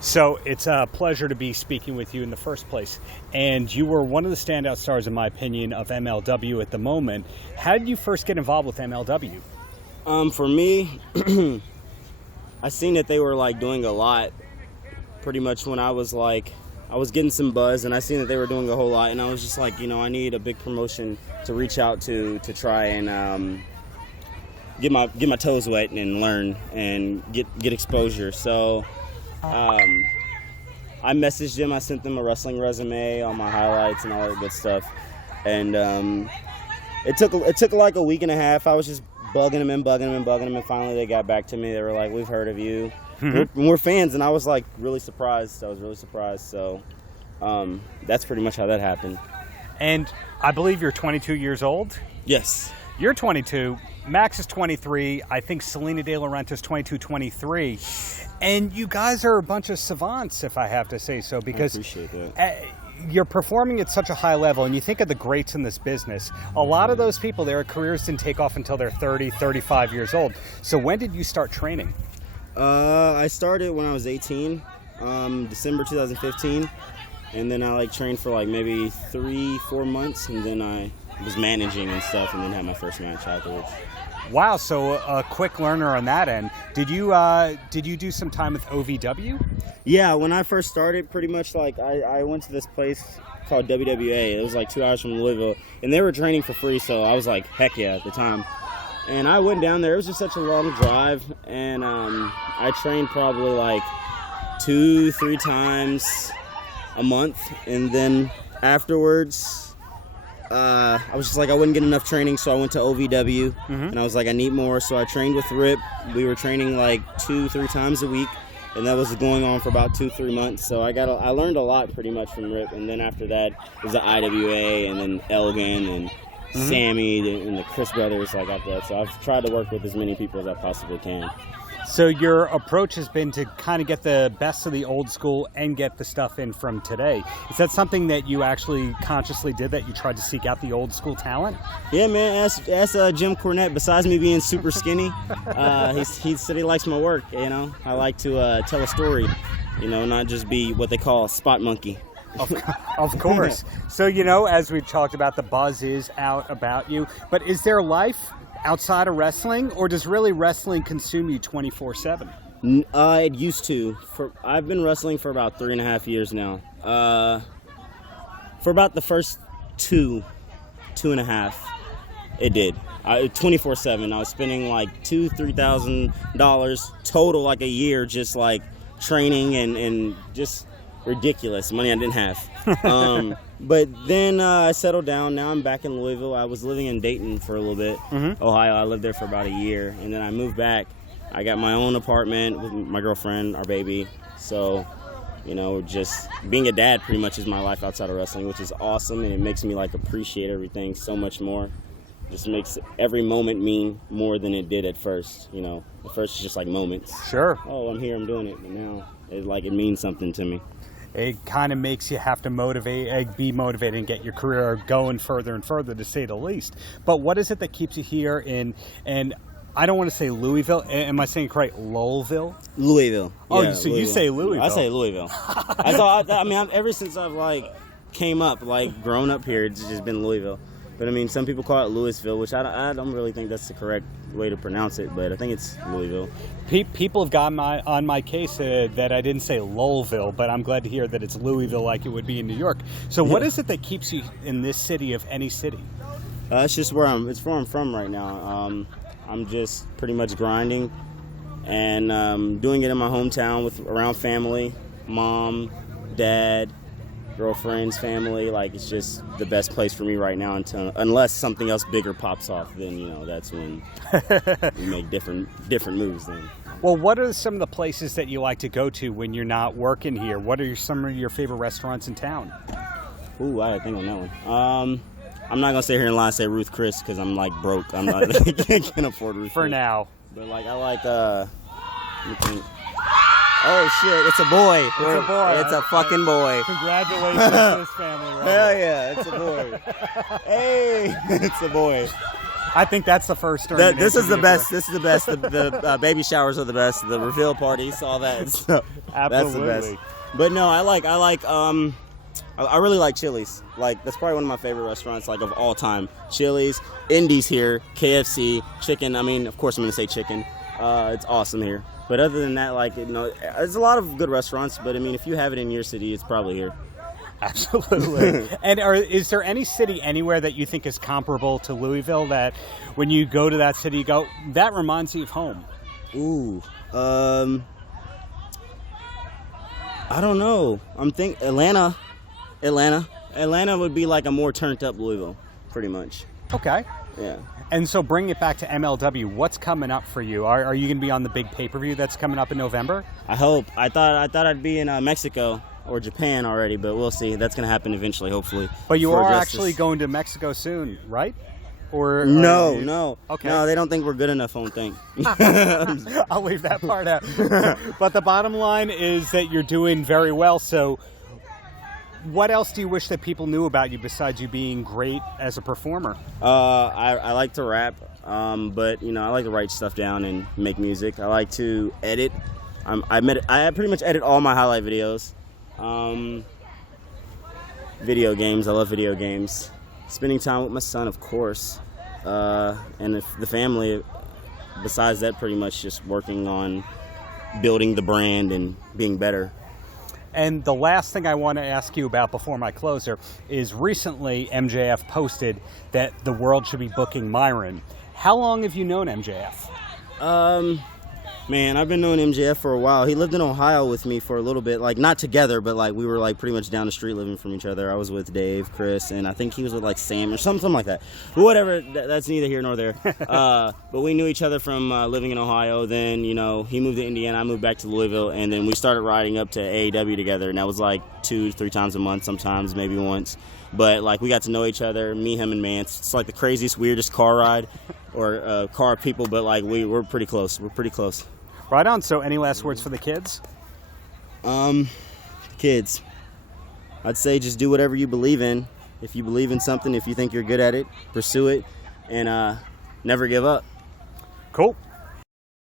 So it's a pleasure to be speaking with you in the first place. And you were one of the standout stars, in my opinion, of MLW at the moment. How did you first get involved with MLW? For me, I seen that they were like doing a lot pretty much when I was getting some buzz, and I seen that they were doing a whole lot, and I was just like, I need a big promotion to reach out to try and get my toes wet and learn and get exposure. So I messaged them. I sent them a wrestling resume, all my highlights and all that good stuff, and it took like a week and a half. I was just bugging them, and finally they got back to me. They were like, "We've heard of you. We're fans," and I was like really surprised. So that's pretty much how that happened. And I believe you're 22 years old? Yes. You're 22. Max is 23. I think Selena De Laurentiis 22, 23. And you guys are a bunch of savants, if I have to say so, because I appreciate that. You're performing at such a high level, and you think of the greats in this business. A lot of those people, their careers didn't take off until they're 30, 35 years old. So when did you start training? I started when I was 18, December 2015, and then I trained for maybe 3-4 months, and then I was managing and stuff, and then had my first match afterwards. Wow, so a quick learner on that end. Did you do some time with OVW? Yeah, when I first started, pretty much I went to this place called WWA. It was 2 hours from Louisville, and they were training for free, so I was like, heck yeah, at the time. And I went down there. It was just such a long drive, and I trained probably 2-3 times a month, and then afterwards I was just I wouldn't get enough training, so I went to OVW, and I was I need more, so I trained with Rip. We were training 2-3 times a week, and that was going on for about 2-3 months, so I learned a lot pretty much from Rip. And then after that it was the IWA, and then Elgin and Sammy and the Chris brothers after that. So I've tried to work with as many people as I possibly can. So your approach has been to kind of get the best of the old school and get the stuff in from today. Is that something that you actually consciously did, that you tried to seek out the old school talent? Yeah, man. Ask Jim Cornette. Besides me being super skinny, he said he likes my work. I like to tell a story. Not just be what they call a spot monkey. Of course. So, as we've talked about, the buzz is out about you. But is there life outside of wrestling, or does really wrestling consume you 24/7? It used to. I've been wrestling for about 3.5 years now. For about the first 2.5, it did. 24/7. I was spending $2,000-$3,000 total a year, just training and just ridiculous money I didn't have. But then I settled down. Now I'm back in Louisville. I was living in Dayton for a little bit, Ohio. I lived there for about a year, and then I moved back. I got my own apartment with my girlfriend, our baby. So, just being a dad pretty much is my life outside of wrestling, which is awesome, and it makes me appreciate everything so much more. Just makes every moment mean more than it did at first. At first it's just moments. Sure. Oh, I'm here, I'm doing it, but now it means something to me. It kind of makes you have to be motivated and get your career going further and further, to say the least. But what is it that keeps you here and I don't want to say Louisville. Am I saying it correct? Louisville? Louisville. Oh, yeah, so Louisville. You say Louisville. I say Louisville. Ever since I've came up, grown up here, it's just been Louisville. But some people call it Louisville, which I don't really think that's the correct way to pronounce it, but I think it's Louisville. People have gotten on my case that I didn't say Louisville, but I'm glad to hear that it's Louisville like it would be in New York. So what is it that keeps you in this city of any city? It's just where I'm from right now. I'm just pretty much grinding and doing it in my hometown around family, mom, dad, girlfriend's family. It's just the best place for me right now unless something else bigger pops off. Then that's when we make different moves. Then. Well, what are some of the places that you like to go to when you're not working here? What are some of your favorite restaurants in town? Ooh, I think on that one. I'm not gonna sit here and lie and say Ruth Chris because I'm broke. I'm not can't afford Ruth for Chris. Now. But I like let me think. Oh shit, it's a boy. It's a boy. It's a fucking boy. Congratulations to this family, right? Hell yeah, it's a boy. Hey, it's a boy. I think that's the first. This is the best. This is the best. The baby showers are the best. The reveal parties, all that. So that's the best. But no, I really like Chili's. Like, that's probably one of my favorite restaurants, like, of all time. Chili's, Indies here, KFC, chicken. I mean, of course I'm going to say chicken. It's awesome here. But other than that, like, there's a lot of good restaurants. But, I mean, if you have it in your city, it's probably here. Absolutely. And is there any city anywhere that you think is comparable to Louisville that when you go to that city, you go, that reminds you of home? Ooh. I don't know. I'm thinking Atlanta. Atlanta would be like a more turned up Louisville, pretty much. Okay. Yeah. And so bring it back to MLW. What's coming up for you? Are you going to be on the big pay-per-view that's coming up in November? I hope. I thought I'd be in Mexico or Japan already, but we'll see. That's going to happen eventually, hopefully. But you are actually going to Mexico soon, right? Or no. Okay. No, they don't think we're good enough, I don't think. I'll leave that part out. But the bottom line is that you're doing very well. So what else do you wish that people knew about you besides you being great as a performer? I like to rap, but I like to write stuff down and make music. I like to edit. I pretty much edit all my highlight videos. Video games. I love video games. Spending time with my son, of course, and the family. Besides that, pretty much just working on building the brand and being better. And the last thing I want to ask you about before my closer is recently MJF posted that the world should be booking Myron. How long have you known MJF? Man, I've been knowing MJF for a while. He lived in Ohio with me for a little bit, like not together, but like we were like pretty much down the street living from each other. I was with Dave, Chris, and I think he was with like Sam or something like that. But whatever, that's neither here nor there. But we knew each other from living in Ohio. Then, he moved to Indiana, I moved back to Louisville, and then we started riding up to AAW together, and that was like 2-3 times a month, sometimes maybe once. But like we got to know each other, me, him, and Mance. It's like the craziest, weirdest car ride or car people, but like we're pretty close. We're pretty close. Right on. So any last words for the kids? Kids, I'd say just do whatever you believe in. If you believe in something, if you think you're good at it, pursue it, and never give up. Cool.